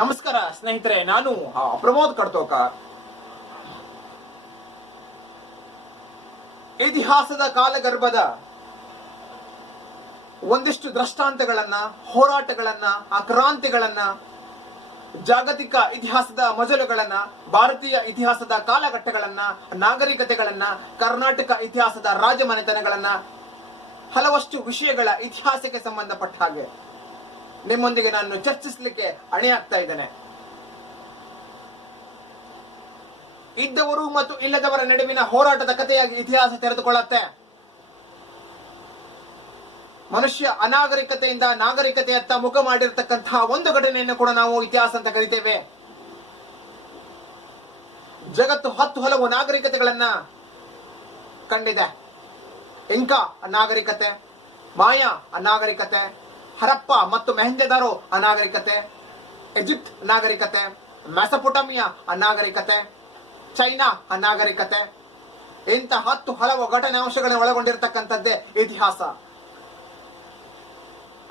ನಮಸ್ಕಾರ ಸ್ನೇಹಿತರೆ, ನಾನು ಪ್ರಮೋದ್ ಕಡ್ತೋಕ. ಇತಿಹಾಸದ ಕಾಲಗರ್ಭದ ಒಂದಿಷ್ಟು ದೃಷ್ಟಾಂತಗಳನ್ನ, ಹೋರಾಟಗಳನ್ನ, ಆ ಕ್ರಾಂತಿಗಳನ್ನ, ಜಾಗತಿಕ ಇತಿಹಾಸದ ಮಜಲುಗಳನ್ನ, ಭಾರತೀಯ ಇತಿಹಾಸದ ಕಾಲಘಟ್ಟಗಳನ್ನ, ನಾಗರಿಕತೆಗಳನ್ನ, ಕರ್ನಾಟಕ ಇತಿಹಾಸದ ರಾಜಮನೆತನಗಳನ್ನ, ಹಲವಷ್ಟು ವಿಷಯಗಳ ಇತಿಹಾಸಕ್ಕೆ ಸಂಬಂಧಪಟ್ಟ ಹಾಗೆ ನಿಮ್ಮೊಂದಿಗೆ ನಾನು ಚರ್ಚಿಸಲಿಕ್ಕೆ ಅಣಿಯಾಗ್ತಾ ಇದ್ದೇನೆ. ಇದ್ದವರು ಮತ್ತು ಇಲ್ಲದವರ ನಡುವಿನ ಹೋರಾಟದ ಕಥೆಯಾಗಿ ಇತಿಹಾಸ ತೆರೆದುಕೊಳ್ಳುತ್ತೆ. ಮನುಷ್ಯ ಅನಾಗರಿಕತೆಯಿಂದ ನಾಗರಿಕತೆಯತ್ತ ಮುಖ ಮಾಡಿರ್ತಕ್ಕಂತಹ ಒಂದು ಘಟನೆಯನ್ನು ಕೂಡ ನಾವು ಇತಿಹಾಸ ಅಂತ ಕರಿತೇವೆ. ಜಗತ್ತು 10 ಹಲವು ನಾಗರಿಕತೆಗಳನ್ನ ಕಂಡಿದೆ. ಇಂಕಾ ನಾಗರಿಕತೆ, ಮಾಯಾ ನಾಗರಿಕತೆ, ಹರಪ್ಪ ಮತ್ತು ಮೆಹಂಜೆದಾರೋ ನಾಗರಿಕತೆ, ಈಜಿಪ್ಟ್ ನಾಗರಿಕತೆ, ಮೆಸೊಪೊಟೇಮಿಯಾ ನಾಗರಿಕತೆ, ಚೈನಾ ನಾಗರಿಕತೆ, ಇಂಥ 10 ಹಲವು ಘಟನಾಂಶಗಳನ್ನು ಒಳಗೊಂಡಿರತಕ್ಕಂಥದ್ದೇ ಇತಿಹಾಸ.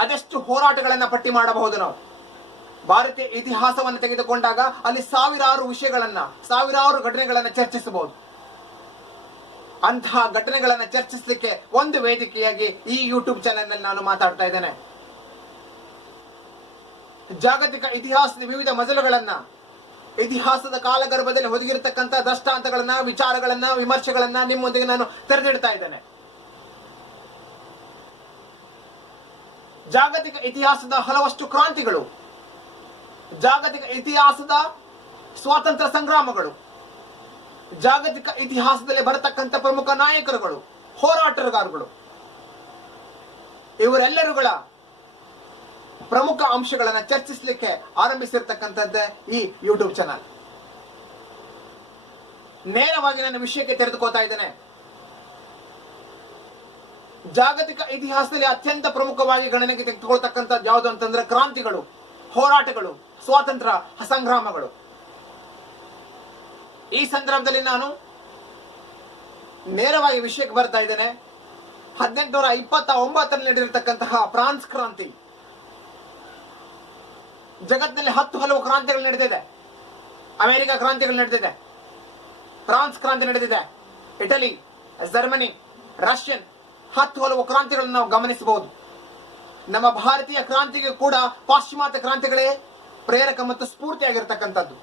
ಅದೆಷ್ಟು ಹೋರಾಟಗಳನ್ನ ಪಟ್ಟಿ ಮಾಡಬಹುದು ನಾವು. ಭಾರತೀಯ ಇತಿಹಾಸವನ್ನು ತೆಗೆದುಕೊಂಡಾಗ ಅಲ್ಲಿ ಸಾವಿರಾರು ವಿಷಯಗಳನ್ನ, ಸಾವಿರಾರು ಘಟನೆಗಳನ್ನ ಚರ್ಚಿಸಬಹುದು. ಅಂತಹ ಘಟನೆಗಳನ್ನ ಚರ್ಚಿಸಲಿಕ್ಕೆ ಒಂದು ವೇದಿಕೆಯಾಗಿ ಈ ಯೂಟ್ಯೂಬ್ ಚಾನೆಲ್ ನಲ್ಲಿ ನಾನು ಮಾತಾಡ್ತಾ ಇದ್ದೇನೆ. ಜಾಗತಿಕ ಇತಿಹಾಸದ ವಿವಿಧ ಮಜಲುಗಳನ್ನ, ಇತಿಹಾಸದ ಕಾಲಗರ್ಭದಲ್ಲಿ ಒದಗಿರತಕ್ಕಂಥ ದೃಷ್ಟಾಂತಗಳನ್ನ, ವಿಚಾರಗಳನ್ನ, ವಿಮರ್ಶೆಗಳನ್ನ ನಿಮ್ಮೊಂದಿಗೆ ನಾನು ತೆರೆದಿಡ್ತಾ ಇದ್ದೇನೆ. ಜಾಗತಿಕ ಇತಿಹಾಸದ ಹಲವಷ್ಟು ಕ್ರಾಂತಿಗಳು, ಜಾಗತಿಕ ಇತಿಹಾಸದ ಸ್ವಾತಂತ್ರ್ಯ ಸಂಗ್ರಾಮಗಳು, ಜಾಗತಿಕ ಇತಿಹಾಸದಲ್ಲಿ ಬರತಕ್ಕಂಥ ಪ್ರಮುಖ ನಾಯಕರುಗಳು, ಹೋರಾಟಗಾರಗಳು, ಇವರೆಲ್ಲರುಗಳ ಪ್ರಮುಖ ಅಂಶಗಳನ್ನ ಚರ್ಚಿಸಲಿಕ್ಕೆ ಆರಂಭಿಸಿರ್ತಕ್ಕಂಥದ್ದೇ ಈ ಯೂಟ್ಯೂಬ್ ಚಾನಲ್. ನೇರವಾಗಿ ನನ್ನ ವಿಷಯಕ್ಕೆ ತೆರೆದುಕೋತಾ ಇದ್ದೇನೆ. ಜಾಗತಿಕ ಇತಿಹಾಸದಲ್ಲಿ ಅತ್ಯಂತ ಪ್ರಮುಖವಾಗಿ ಗಣನೆಗೆ ತೆಗೆದುಕೊಳ್ತಕ್ಕಂಥದ್ದು ಯಾವುದು ಅಂತಂದ್ರೆ ಕ್ರಾಂತಿಗಳು, ಹೋರಾಟಗಳು, ಸ್ವಾತಂತ್ರ್ಯ ಸಂಗ್ರಾಮಗಳು. ಈ ಸಂದರ್ಭದಲ್ಲಿ ನಾನು ನೇರವಾಗಿ ವಿಷಯಕ್ಕೆ ಬರ್ತಾ ಇದ್ದೇನೆ. 1829ರಲ್ಲಿ ನಡೆದಿರತಕ್ಕಂತಹ ಫ್ರಾನ್ಸ್ ಕ್ರಾಂತಿ. ಜಗತ್ತಿನಲ್ಲಿ 10 ಹಲವು ಕ್ರಾಂತಿಗಳು ನಡೆದಿದೆ. ಅಮೆರಿಕ ಕ್ರಾಂತಿಗಳು ನಡೆದಿದೆ, ಫ್ರಾನ್ಸ್ ಕ್ರಾಂತಿ ನಡೆದಿದೆ, ಇಟಲಿ, ಜರ್ಮನಿ, ರಷ್ಯನ್, 10 ಹಲವು ಕ್ರಾಂತಿಗಳನ್ನು ನಾವು ಗಮನಿಸಬಹುದು. ನಮ್ಮ ಭಾರತೀಯ ಕ್ರಾಂತಿಗೆ ಕೂಡ ಪಾಶ್ಚಿಮಾತ್ಯ ಕ್ರಾಂತಿಗಳೇ ಪ್ರೇರಕ ಮತ್ತು ಸ್ಫೂರ್ತಿಯಾಗಿರ್ತಕ್ಕಂಥದ್ದು.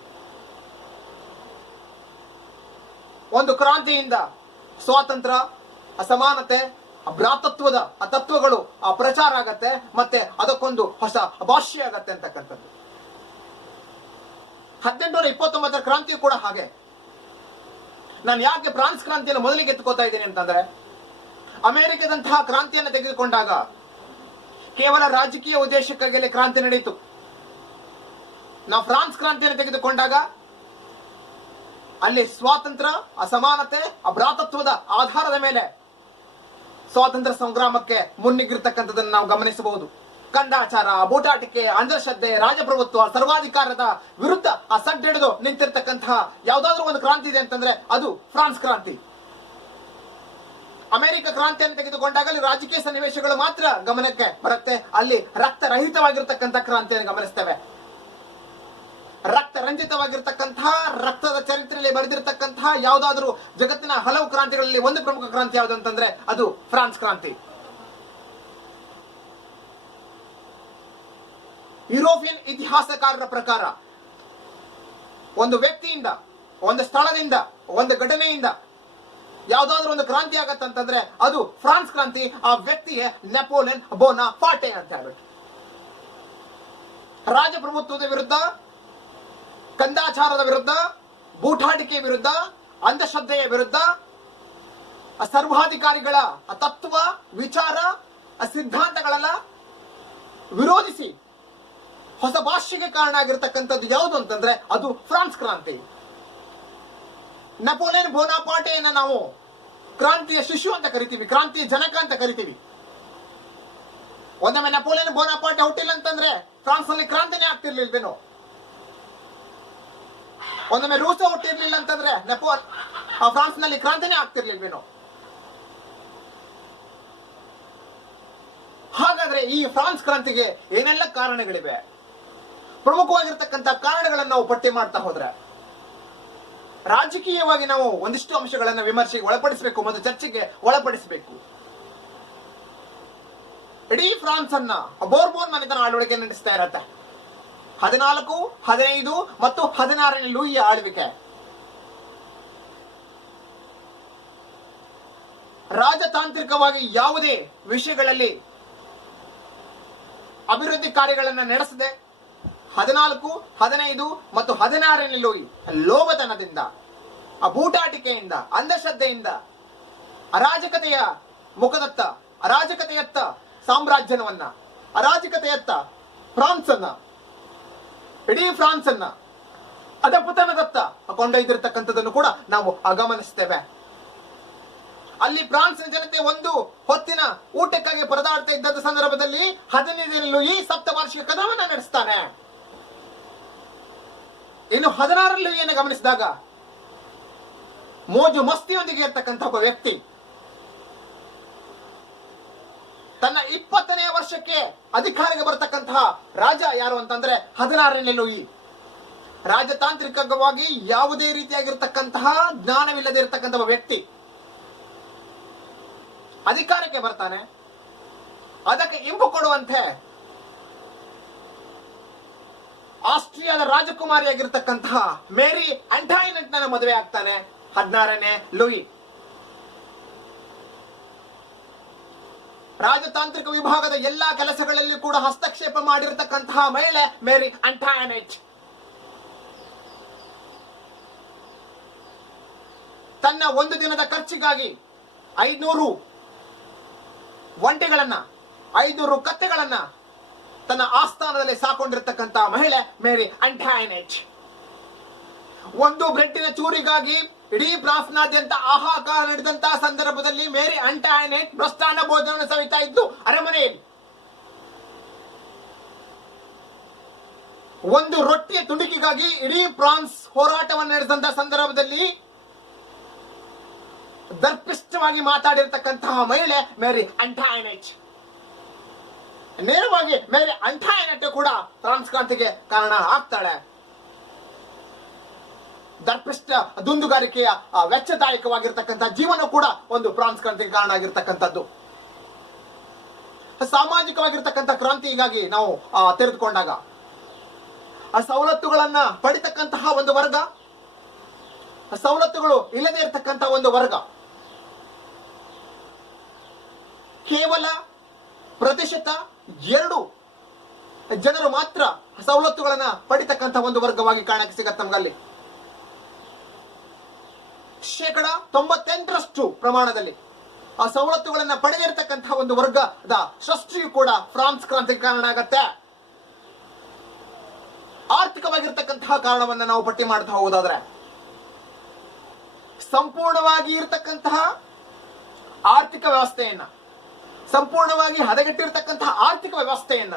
ಒಂದು ಕ್ರಾಂತಿಯಿಂದ ಸ್ವಾತಂತ್ರ್ಯ, ಅಸಮಾನತೆ, ಭ್ರಾತೃತ್ವದ ತತ್ವಗಳು ಪ್ರಚಾರ ಆಗತ್ತೆ, ಮತ್ತೆ ಅದಕ್ಕೊಂದು ಹೊಸ ಭಾಷ್ಯ ಆಗತ್ತೆ ಅಂತಕ್ಕಂಥದ್ದು. 1829ರ ಕ್ರಾಂತಿಯು ಕೂಡ ಹಾಗೆ. ನಾನು ಯಾಕೆ ಫ್ರಾನ್ಸ್ ಕ್ರಾಂತಿಯನ್ನು ಮೊದಲಿಗೆ ಎತ್ಕೋತಾ ಇದ್ದೇನೆ ಅಂತಂದ್ರೆ, ಅಮೆರಿಕದಂತಹ ಕ್ರಾಂತಿಯನ್ನು ತೆಗೆದುಕೊಂಡಾಗ ಕೇವಲ ರಾಜಕೀಯ ಉದ್ದೇಶಕ್ಕಾಗಿ ಕ್ರಾಂತಿ ನಡೆಯಿತು. ನಾವು ಫ್ರಾನ್ಸ್ ಕ್ರಾಂತಿಯನ್ನು ತೆಗೆದುಕೊಂಡಾಗ ಅಲ್ಲಿ ಸ್ವಾತಂತ್ರ್ಯ, ಅಸಮಾನತೆ, ಭ್ರಾತೃತ್ವದ ಆಧಾರದ ಮೇಲೆ ಸ್ವಾತಂತ್ರ್ಯ ಸಂಗ್ರಾಮಕ್ಕೆ ಮುನ್ನುಗ್ಗಿರ್ತಕ್ಕಂಥದ್ದನ್ನು ನಾವು ಗಮನಿಸಬಹುದು. ಕಂದಾಚಾರ, ಬೂಟಾಟಿಕೆ, ಅಂಧಶ್ರದ್ಧೆ, ರಾಜಪ್ರಭುತ್ವ, ಸರ್ವಾಧಿಕಾರದ ವಿರುದ್ಧ ಸಡ್ಡಿಡಿದು ನಿಂತಿರ್ತಕ್ಕಂತಹ ಯಾವುದಾದ್ರೂ ಒಂದು ಕ್ರಾಂತಿ ಇದೆ ಅಂತಂದ್ರೆ ಅದು ಫ್ರಾನ್ಸ್ ಕ್ರಾಂತಿ. ಅಮೆರಿಕ ಕ್ರಾಂತಿಯನ್ನು ತೆಗೆದುಕೊಂಡಾಗ ಅಲ್ಲಿ ರಾಜಕೀಯ ಸನ್ನಿವೇಶಗಳು ಮಾತ್ರ ಗಮನಕ್ಕೆ ಬರುತ್ತೆ. ಅಲ್ಲಿ ರಕ್ತರಹಿತವಾಗಿರ್ತಕ್ಕಂಥ ಕ್ರಾಂತಿಯನ್ನು ಗಮನಿಸ್ತೇವೆ. ರಕ್ತರಂಜಿತವಾಗಿರ್ತಕ್ಕಂತಹ, ರಕ್ತದ ಚರಿತ್ರೆಯಲ್ಲಿ ಬರೆದಿರತಕ್ಕಂತಹ ಯಾವುದಾದ್ರೂ ಜಗತ್ತಿನ ಹಲವು ಕ್ರಾಂತಿಗಳಲ್ಲಿ ಒಂದು ಪ್ರಮುಖ ಕ್ರಾಂತಿ ಯಾವುದು ಅಂತಂದ್ರೆ ಅದು ಫ್ರಾನ್ಸ್ ಕ್ರಾಂತಿ. ಯುರೋಪಿಯನ್ ಇತಿಹಾಸಕಾರರ ಪ್ರಕಾರ ಒಂದು ವ್ಯಕ್ತಿಯಿಂದ, ಒಂದು ಸ್ಥಳದಿಂದ, ಒಂದು ಘಟನೆಯಿಂದ ಯಾವುದಾದ್ರೂ ಒಂದು ಕ್ರಾಂತಿ ಆಗತ್ತಂತಂದ್ರೆ ಅದು ಫ್ರಾನ್ಸ್ ಕ್ರಾಂತಿ. ಆ ವ್ಯಕ್ತಿಯೇ ನೆಪೋಲಿಯನ್ ಬೋನಾಪಾರ್ಟೆ ಅಂತ ಹೇಳ್ಬಿಟ್ಟು. ರಾಜಪ್ರಭುತ್ವದ ವಿರುದ್ಧ, ಕಂದಾಚಾರದ ವಿರುದ್ಧ, ಬೂಟಾಟಿಕೆಯ ವಿರುದ್ಧ, ಅಂಧಶ್ರದ್ಧೆಯ ವಿರುದ್ಧ, ಸರ್ವಾಧಿಕಾರಿಗಳ ತತ್ವ, ವಿಚಾರ, ಸಿದ್ಧಾಂತಗಳೆಲ್ಲ ವಿರೋಧಿಸಿ ಹೊಸ ಭಾಷೆಗೆ ಕಾರಣ ಆಗಿರತಕ್ಕಂಥದ್ದು ಯಾವುದು ಅಂತಂದ್ರೆ ಅದು ಫ್ರಾನ್ಸ್ ಕ್ರಾಂತಿ. ನೆಪೋಲಿಯನ್ ಬೋನಾಪಾರ್ಟೆಯನ್ನ ನಾವು ಕ್ರಾಂತಿಯ ಶಿಶು ಅಂತ ಕರಿತೀವಿ, ಕ್ರಾಂತಿಯ ಜನಕ ಅಂತ ಕರಿತೀವಿ. ಒಂದೊಮ್ಮೆ ನೆಪೋಲಿಯನ್ ಬೋನಾಪಾರ್ಟೆ ಹುಟ್ಟಿಲ್ಲ ಅಂತಂದ್ರೆ ಫ್ರಾನ್ಸ್ ನಲ್ಲಿ ಕ್ರಾಂತಿನೇ ಆಗ್ತಿರ್ಲಿಲ್ವೇನೋ. ಒಂದೊಮ್ಮೆ ರೂಸೋ ಹುಟ್ಟಿರ್ಲಿಲ್ಲ ಅಂತಂದ್ರೆ ಫ್ರಾನ್ಸ್ ನಲ್ಲಿ ಕ್ರಾಂತಿನೇ ಆಗ್ತಿರ್ಲಿಲ್ವೇನೋ. ಹಾಗಾದ್ರೆ ಈ ಫ್ರಾನ್ಸ್ ಕ್ರಾಂತಿಗೆ ಏನೆಲ್ಲ ಕಾರಣಗಳಿವೆ? ಪ್ರಮುಖವಾಗಿರ್ತಕ್ಕಂಥ ಕಾರಣಗಳನ್ನು ನಾವು ಪಟ್ಟಿ ಮಾಡ್ತಾ ಹೋದ್ರೆ, ರಾಜಕೀಯವಾಗಿ ನಾವು ಒಂದಿಷ್ಟು ಅಂಶಗಳನ್ನು ವಿಮರ್ಶೆಗೆ ಒಳಪಡಿಸಬೇಕು ಮತ್ತು ಚರ್ಚೆಗೆ ಒಳಪಡಿಸಬೇಕು. ಇಡೀ ಫ್ರಾನ್ಸ್ ಅನ್ನ ಬೋರ್ಬೋನ್ ಮನೆತನ ಆಳ್ವಿಕೆ ನಡೆಸ್ತಾ ಇರತ್ತೆ. 14, 15 ಮತ್ತು 16ನೇ ಲೂಯಿಯ ಆಳ್ವಿಕೆ. ರಾಜತಾಂತ್ರಿಕವಾಗಿ ಯಾವುದೇ ವಿಷಯಗಳಲ್ಲಿ ಅಭಿವೃದ್ಧಿ ಕಾರ್ಯಗಳನ್ನು ನಡೆಸದೆ 14, 15 ಮತ್ತು 16ನೇ ಲೂಯಿ ಲೋಭತನದಿಂದ, ಬೂಟಾಟಿಕೆಯಿಂದ, ಅಂಧಶ್ರದ್ಧೆಯಿಂದ ಅರಾಜಕತೆಯ ಮುಖದತ್ತ, ಅರಾಜಕತೆಯತ್ತ ಸಾಮ್ರಾಜ್ಯವನ್ನ, ಅರಾಜಕತೆಯತ್ತ ಫ್ರಾನ್ಸ್ ಅನ್ನ, ಇಡೀ ಫ್ರಾನ್ಸ್ ಅನ್ನ ಅಧಪತನದತ್ತ ಕೊಂಡೊಯ್ದಿರ್ತಕ್ಕಂಥದ್ದನ್ನು ಕೂಡ ನಾವು ಗಮನಿಸ್ತೇವೆ. ಅಲ್ಲಿ ಫ್ರಾನ್ಸ್ನ ಜನತೆ ಒಂದು ಹೊತ್ತಿನ ಊಟಕ್ಕಾಗಿ ಪರದಾಡ್ತಾ ಇದ್ದ ಸಂದರ್ಭದಲ್ಲಿ 15ನೇ ಲೂಯಿ ಸಪ್ತವಾರ್ಷಿಕ ಕದನವನ್ನ ನಡೆಸ್ತಾನೆ. ಇನ್ನು 16ನೇ ಲೂಯಿಯನ್ನು ಗಮನಿಸಿದಾಗ ಮೋಜು ಮಸ್ತಿಯೊಂದಿಗೆ ಇರ್ತಕ್ಕಂಥ ಒಬ್ಬ ವ್ಯಕ್ತಿ ತನ್ನ 20ನೇ ವರ್ಷಕ್ಕೆ ಅಧಿಕಾರಕ್ಕೆ ಬರತಕ್ಕಂತಹ ರಾಜ ಯಾರು ಅಂತಂದ್ರೆ 16ನೇ ಲೂಯಿ. ರಾಜತಾಂತ್ರಿಕವಾಗಿ ಯಾವುದೇ ರೀತಿಯಾಗಿರ್ತಕ್ಕಂತಹ ಜ್ಞಾನವಿಲ್ಲದೆ ಇರತಕ್ಕಂತಹ ವ್ಯಕ್ತಿ ಅಧಿಕಾರಕ್ಕೆ ಬರ್ತಾನೆ. ಅದಕ್ಕೆ ಇಂಪು ಕೊಡುವಂತೆ ಆಸ್ಟ್ರಿಯಾದ ರಾಜಕುಮಾರಿಯಾಗಿರ್ತಕ್ಕಂತಹ ಮೇರಿ ಆಂಟಾಯಿನೆಟ್ ನ ಮದುವೆ ಆಗ್ತಾನೆ 16ನೇ ಲೂಯಿ. ರಾಜತಾಂತ್ರಿಕ ವಿಭಾಗದ ಎಲ್ಲಾ ಕೆಲಸಗಳಲ್ಲಿ ಕೂಡ ಹಸ್ತಕ್ಷೇಪ ಮಾಡಿರತಕ್ಕಂತಹ ಮಹಿಳೆ ಮೇರಿ ಆಂಟಾಯಿನೆಟ್. ತನ್ನ ಒಂದು ದಿನದ ಖರ್ಚಿಗಾಗಿ 500 ಒಂಟೆಗಳನ್ನ, 500 ಕತ್ತೆಗಳನ್ನ ತನ್ನ ಆಸ್ಥಾನದಲ್ಲಿ ಸಾಕೊಂಡಿರ್ತಕ್ಕಂತಹ ಮಹಿಳೆ ಮೇರಿ ಆಂಟಾಯಿನೆಟ್. ಒಂದು ಬ್ರೆಡ್ಡಿನ ಚೂರಿಗಾಗಿ ಇಡೀ ಫ್ರಾನ್ಸ್ನಾದ್ಯಂತ ಹಾಹಾಕಾರ ನಡೆದಂತಹ ಸಂದರ್ಭದಲ್ಲಿ ಮೇರಿ ಆಂಟಾಯಿನೆಟ್ ಮೃಷ್ಟಾನ್ನ ಭೋಜನ ಸವಿತಾ ಇದ್ದು ಅರಮನೆಯಲ್ಲಿ. ಒಂದು ರೊಟ್ಟಿಯ ತುಣುಕಿಗಾಗಿ ಇಡೀ ಫ್ರಾನ್ಸ್ ಹೋರಾಟವನ್ನು ನಡೆಸಿದಂತಹ ಸಂದರ್ಭದಲ್ಲಿ ದರ್ಪಿಷ್ಟವಾಗಿ ಮಾತಾಡಿರ್ತಕ್ಕಂತಹ ಮಹಿಳೆ ಮೇರಿ ಆಂಟಾಯಿನೆಟ್. ನೇರವಾಗಿ ಮೇರಿ ಆಂಟಾಯಿನೆಟ್ ಕೂಡ ಫ್ರಾನ್ಸ್ ಕ್ರಾಂತಿಗೆ ಕಾರಣ ಆಗ್ತಾಳೆ. ದರ್ಪಿಷ್ಟ ದುಂದುಗಾರಿಕೆಯ ವೆಚ್ಚದಾಯಕವಾಗಿರ್ತಕ್ಕಂಥ ಜೀವನ ಕೂಡ ಒಂದು ಫ್ರಾನ್ಸ್ ಕ್ರಾಂತಿಗೆ ಕಾರಣ ಆಗಿರ್ತಕ್ಕಂಥದ್ದು. ಸಾಮಾಜಿಕವಾಗಿರ್ತಕ್ಕಂಥ ಕ್ರಾಂತಿಗಾಗಿ ನಾವು ತೆರೆದುಕೊಂಡಾಗ ಆ ಸವಲತ್ತುಗಳನ್ನ ಪಡಿತಕ್ಕಂತಹ ಒಂದು ವರ್ಗ, ಸವಲತ್ತುಗಳು ಇಲ್ಲದೆ ಇರತಕ್ಕಂತಹ ಒಂದು ವರ್ಗ, ಕೇವಲ ಪ್ರತಿಶತ 2 ಜನರು ಮಾತ್ರ ಸವಲತ್ತುಗಳನ್ನ ಪಡಿತಕ್ಕಂಥ ಒಂದು ವರ್ಗವಾಗಿ ಕಾಣಕ್ಕೆ ಸಿಗತ್ತೆ ನಮಗಲ್ಲಿ. 98% ಪ್ರಮಾಣದಲ್ಲಿ ಆ ಸವಲತ್ತುಗಳನ್ನ ಪಡೆದಿರತಕ್ಕಂತಹ ಒಂದು ವರ್ಗದ ಸೃಷ್ಟಿಯು ಕೂಡ ಫ್ರಾನ್ಸ್ ಕ್ರಾಂತಿಗೆ ಕಾರಣ ಆಗತ್ತೆ. ಆರ್ಥಿಕವಾಗಿರ್ತಕ್ಕಂತಹ ಕಾರಣವನ್ನ ನಾವು ಪಟ್ಟಿ ಮಾಡ್ತಾ ಹೋಗೋದಾದ್ರೆ, ಸಂಪೂರ್ಣವಾಗಿ ಇರತಕ್ಕಂತಹ ಆರ್ಥಿಕ ವ್ಯವಸ್ಥೆಯನ್ನ, ಸಂಪೂರ್ಣವಾಗಿ ಹದಗೆಟ್ಟಿರ್ತಕ್ಕಂತಹ ಆರ್ಥಿಕ ವ್ಯವಸ್ಥೆಯನ್ನ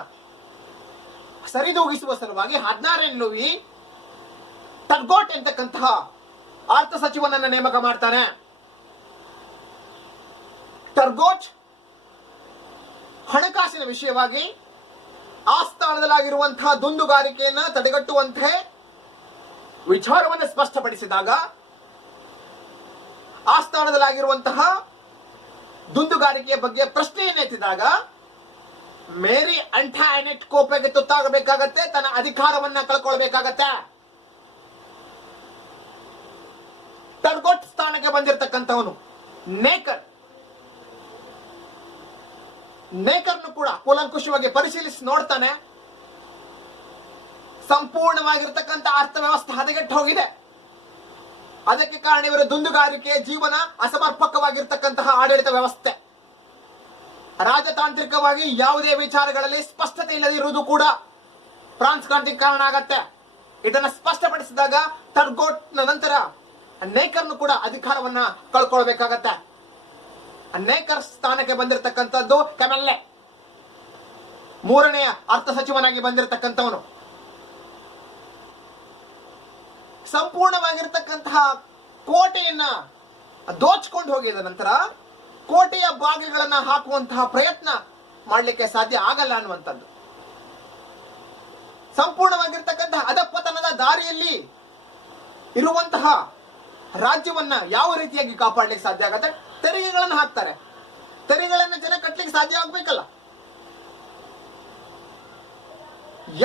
ಸರಿದೂಗಿಸುವ ಸಲುವಾಗಿ 16ನೇ ಲೂಯಿ ಟರ್ಗೋಟ್ ಎಂತಕ್ಕಂತಹ ಅರ್ಥ ಸಚಿವನನ್ನ ನೇಮಕ ಮಾಡ್ತಾನೆ. ಟರ್ಗೋಟ್ ಹಣಕಾಸಿನ ವಿಷಯವಾಗಿ ಆಸ್ಥಾನದಲ್ಲಾಗಿರುವಂತಹ ದುಂದುಗಾರಿಕೆಯನ್ನ ತಡೆಗಟ್ಟುವಂತೆ ವಿಚಾರವನ್ನು ಸ್ಪಷ್ಟಪಡಿಸಿದಾಗ, ಆಸ್ಥಾನದಲ್ಲಾಗಿರುವಂತಹ ದುಂದುಗಾರಿಕೆಯ ಬಗ್ಗೆ ಪ್ರಶ್ನೆಯನ್ನೆತ್ತಿದಾಗ ಮೇರಿ ಆಂಟಾಯಿನೆಟ್ ಕೋಪಕ್ಕೆ ತುತ್ತಾಗಬೇಕಾಗತ್ತೆ, ತನ್ನ ಅಧಿಕಾರವನ್ನ ಕಳ್ಕೊಳ್ಬೇಕಾಗತ್ತೆ. ಟರ್ಗೋಟ್ ಸ್ಥಾನಕ್ಕೆ ಬಂದಿರತಕ್ಕಂಥವನು ನೇಕರ್ನು ಕೂಡ ಕೂಲಂಕುಷವಾಗಿ ಪರಿಶೀಲಿಸಿ ನೋಡ್ತಾನೆ. ಸಂಪೂರ್ಣವಾಗಿರ್ತಕ್ಕಂಥ ಅರ್ಥವ್ಯವಸ್ಥೆ ಹದಗೆಟ್ಟು ಹೋಗಿದೆ. ಅದಕ್ಕೆ ಕಾರಣ ಇವರ ದುಂದುಗಾರಿಕೆಯ ಜೀವನ, ಅಸಮರ್ಪಕವಾಗಿರ್ತಕ್ಕಂತಹ ಆಡಳಿತ ವ್ಯವಸ್ಥೆ, ರಾಜತಾಂತ್ರಿಕವಾಗಿ ಯಾವುದೇ ವಿಚಾರಗಳಲ್ಲಿ ಸ್ಪಷ್ಟತೆ ಇಲ್ಲದಿರುವುದು ಕೂಡ ಫ್ರಾನ್ಸ್ ಕ್ರಾಂತಿಗೆ ಕಾರಣ ಆಗತ್ತೆ. ಇದನ್ನ ಸ್ಪಷ್ಟಪಡಿಸಿದಾಗ ಟರ್ಗೋಟ್ ನಂತರ ನೇಕರ್ನು ಕೂಡ ಅಧಿಕಾರವನ್ನ ಕಳ್ಕೊಳ್ಬೇಕಾಗತ್ತೆ. ನೇಕರ್ ಸ್ಥಾನಕ್ಕೆ ಬಂದಿರತಕ್ಕಂಥದ್ದು ಕೆಮೆಲ್ಲೆ, 3ನೇ ಅರ್ಥ ಸಚಿವನಾಗಿ ಬಂದಿರತಕ್ಕಂಥವನು. ಸಂಪೂರ್ಣವಾಗಿರ್ತಕ್ಕಂತಹ ಕೋಟೆಯನ್ನ ದೋಚ್ಕೊಂಡು ಹೋಗಿದ ನಂತರ ಕೋಟೆಯ ಬಾಗಿಲುಗಳನ್ನ ಹಾಕುವಂತಹ ಪ್ರಯತ್ನ ಮಾಡಲಿಕ್ಕೆ ಸಾಧ್ಯ ಆಗಲ್ಲ ಅನ್ನುವಂಥದ್ದು. ಸಂಪೂರ್ಣವಾಗಿರ್ತಕ್ಕಂತಹ ಅಧಪತನದ ದಾರಿಯಲ್ಲಿ ಇರುವಂತಹ ರಾಜ್ಯವನ್ನ ಯಾವ ರೀತಿಯಾಗಿ ಕಾಪಾಡಲಿಕ್ಕೆ ಸಾಧ್ಯ ಆಗತ್ತೆ? ತೆರಿಗೆಗಳನ್ನು ಹಾಕ್ತಾರೆ. ತೆರಿಗೆಗಳನ್ನು ಜನ ಕಟ್ಟಲಿಕ್ಕೆ ಸಾಧ್ಯ ಆಗ್ಬೇಕಲ್ಲ.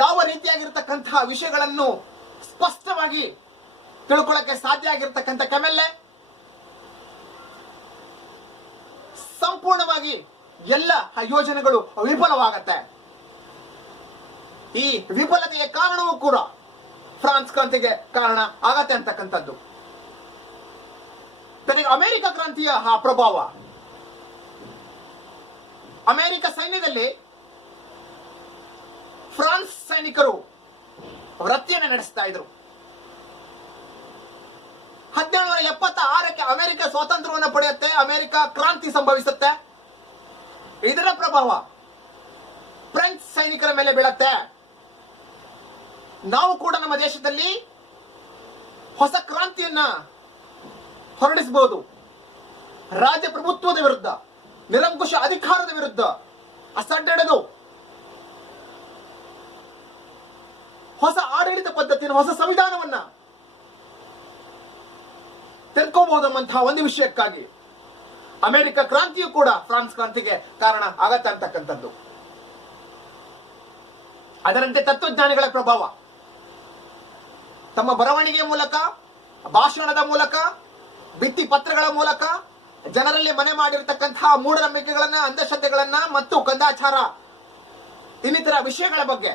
ಯಾವ ರೀತಿಯಾಗಿರ್ತಕ್ಕಂತಹ ವಿಷಯಗಳನ್ನು ಸ್ಪಷ್ಟವಾಗಿ ತಿಳ್ಕೊಳ್ಳಕ್ಕೆ ಸಾಧ್ಯ ಆಗಿರ್ತಕ್ಕಂಥ ಕೆಮೆಲ್ಲೆ ಸಂಪೂರ್ಣವಾಗಿ ಎಲ್ಲ ಯೋಜನೆಗಳು ವಿಫಲವಾಗತ್ತೆ. ಈ ವಿಫಲತೆಯ ಕಾರಣವೂ ಕೂಡ ಫ್ರಾನ್ಸ್ ಕ್ರಾಂತಿಗೆ ಕಾರಣ ಆಗತ್ತೆ ಅಂತಕ್ಕಂಥದ್ದು. ಅಮೆರಿಕ ಕ್ರಾಂತಿಯ ಪ್ರಭಾವ, ಅಮೆರಿಕ ಸೈನ್ಯದಲ್ಲಿ ಫ್ರಾನ್ಸ್ ಸೈನಿಕರು ವೃತ್ತಿಯನ್ನು ನಡೆಸ್ತಾ ಇದ್ರು. 1776ಕ್ಕೆ ಅಮೆರಿಕ ಸ್ವಾತಂತ್ರ್ಯವನ್ನು ಪಡೆಯುತ್ತೆ, ಅಮೆರಿಕ ಕ್ರಾಂತಿ ಸಂಭವಿಸುತ್ತೆ. ಇದರ ಪ್ರಭಾವ ಫ್ರೆಂಚ್ ಸೈನಿಕರ ಮೇಲೆ ಬೀಳುತ್ತೆ. ನಾವು ಕೂಡ ನಮ್ಮ ದೇಶದಲ್ಲಿ ಹೊಸ ಕ್ರಾಂತಿಯನ್ನ ಹೊರಡಿಸಬಹುದು. ರಾಜಪ್ರಭುತ್ವದ ವಿರುದ್ಧ, ನಿರಂಕುಶ ಅಧಿಕಾರದ ವಿರುದ್ಧ ಅಸಡ್ಡೆಡೆದು ಹೊಸ ಆಡಳಿತ ಪದ್ಧತಿಯನ್ನು, ಹೊಸ ಸಂವಿಧಾನವನ್ನ ತಿಳ್ಕೋಬಹುದಂತಹ ಒಂದು ವಿಷಯಕ್ಕಾಗಿ ಅಮೆರಿಕ ಕ್ರಾಂತಿಯು ಕೂಡ ಫ್ರಾನ್ಸ್ ಕ್ರಾಂತಿಗೆ ಕಾರಣ ಆಗತ್ತೆ ಅಂತಕ್ಕಂಥದ್ದು. ಅದರಂತೆ ತತ್ವಜ್ಞಾನಿಗಳ ಪ್ರಭಾವ ತಮ್ಮ ಬರವಣಿಗೆಯ ಮೂಲಕ, ಭಾಷಣದ ಮೂಲಕ, ಭಿತ್ತಿ ಪತ್ರಗಳ ಮೂಲಕ ಜನರಲ್ಲಿ ಮನೆ ಮಾಡಿರತಕ್ಕಂತಹ ಮೂಢನಂಬಿಕೆಗಳನ್ನ, ಅಂಧಶ್ರದ್ಧೆಗಳನ್ನ ಮತ್ತು ಕಂದಾಚಾರ ಇನ್ನಿತರ ವಿಷಯಗಳ ಬಗ್ಗೆ